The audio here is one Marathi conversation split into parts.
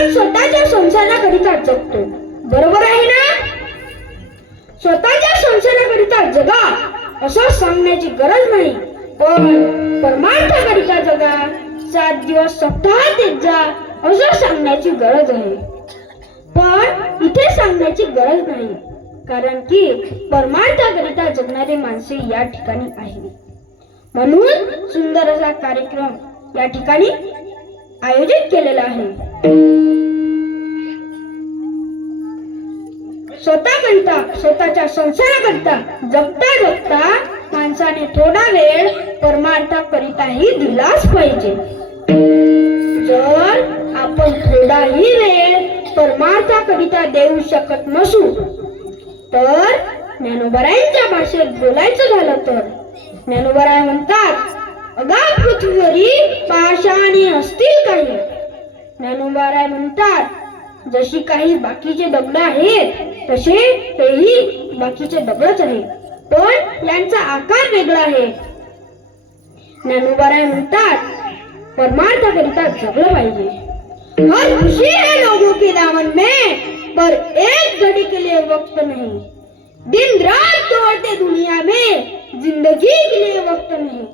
आपण स्वतःच्या संसाराकरिता जगतो. बरोबर आहे ना? स्वतःच्या संसाराकरिता जगा. असं सांगण्याची गरज नाही. पण परमार्थाकरिता जगा. सात दिवस सप्ताहात येत जा असं सांगण्याची गरज आहे. पण इथे सांगण्याची गरज नाही. कारण की परमार्थाकरिता जगणारे माणसे या ठिकाणी आहे म्हणून सुंदर असा कार्यक्रम या ठिकाणी आयोजित केलेला आहे. स्वतःकरिता स्वतःच्या संसाराकरिता जगता जगता माणसाने थोडा वेळ परमार्थाकरिताही दिलाच पाहिजे. जर आपण थोडाही वेळ परमार्थाकरिता देऊ शकत नसू तर ज्ञानोबरायांच्या भाषेत बोलायचं झालं तर? ज्ञानोबराय म्हणतात अगा पृथ्वीवरी पाषाणी असतील काही. ज्ञानोबराय म्हणतात जशी काही बाकीचे दगड आहेत तसे तेही बाकीचे दगडच आहेत. पण यांचा आकार वेगळा आहे. ज्ञानोबाराय म्हणतात परमार्थाकरिता जगलं पाहिजे. हर खुशी है लोगों के दामन में पर एक घड़ी के लिए वक्त नहीं. दिन रात दौड़ते दुनिया में जिंदगी के लिए वक्त नहीं.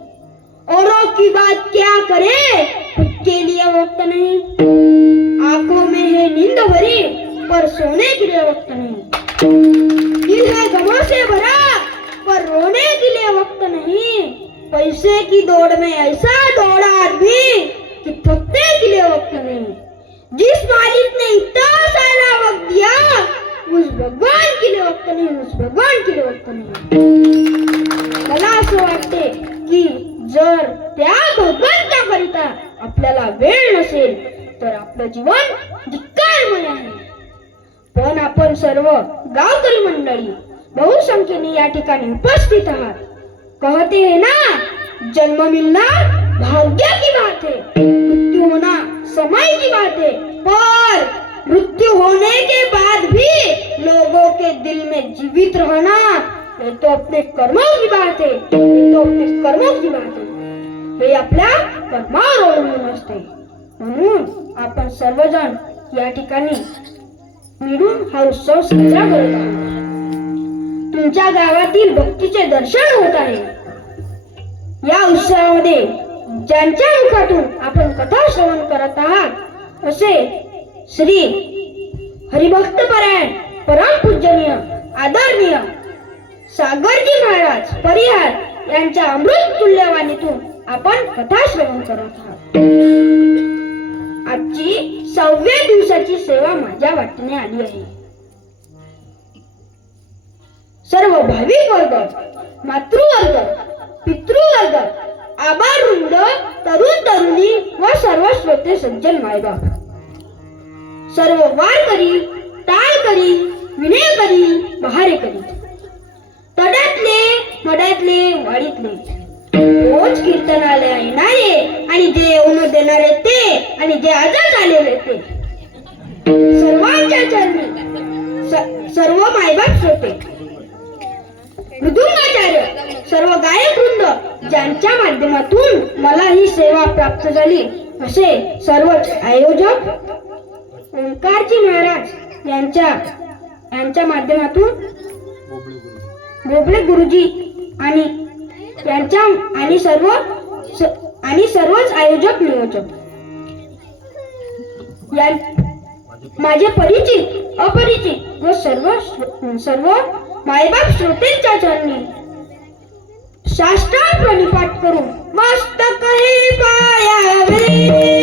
औरों की बात क्या करे खुद के लिए वक्त नहीं. पर सोने के लिए वक्त नहीं। दिल है गमों से भरा, पर रोने के लिए वक्त नहीं। पैसे की दौड़ में ऐसा दौड़ा आदमी कि थकने के लिए वक्त नहीं। जिस मालिक ने इतना सारा वक्त दिया, उस भगवान के लिए वक्त नहीं, उस भगवान के लिए वक्त नहीं। मला असं वाटते की जर त्या भगवंताकरिता आपल्याला वेळ नसेल, तर आपलं जीवन पण आपण सर्व गावकरी मंडळी बहुसंख्येने या ठिकाणी उपस्थित आहात. कहते है ना जन्म मिलना भाग्य की बात है. मृत्यु होना समय की बात है पर मृत्यु होने के बाद भी लोगों के दिल में जीवित रहना ये तो अपने कर्मों की बात है ये तो अपने कर्मों की बात है। हे आपल्या कर्मावर अवलंबून असते म्हणून आपण सर्वजण या ठिकाणी मिळून हा उत्सव साजरा करत आहोत तुमच्या गावातील भक्तीचे दर्शन होत आहे. या उत्सवामध्ये ज्यांच्या मुखातून आपण कथा श्रवण करत आहात असे श्री हरिभक्त परायण परम पूजनीय आदरणीय सागरजी महाराज परिहार यांच्या अमृत तुल्यवाणीतून आपण कथा श्रवण करत आहात. आजची सहाव्या दिवसाची सेवा वाटणे आली आहे. सर्व भाविक वर्ग मातृवर्ग पितृवर्ग आबारुंद तरुण तरुणी व सर्व श्रोते सज्जन मायबाप. सर्व विनय करी बहारे करी. पदातले मडातले वाडीतले. रोज कीर्तनाला येणारे आणि जे येऊन देणारे ते आणि जे आजच आलेले ते. सर्व मायबाप श्रोते मृदुंगाचार्य सर्व गायक वृंद ज्यांच्या माध्यमातून मला ही सेवा प्राप्त झाली असे सर्वच आयोजक ओंकारजी महाराज यांच्या यांच्या माध्यमातून बोबळे गुरुजी आणि यांच्या आणि सर्व आणि सर्वच आयोजक नियोजक. या माझे परिचित अपरिचित व सर्व सर्व मायबाप श्रोतेंच्या चरणी. साष्टांग पाठ करून मस्तक हे पायावे.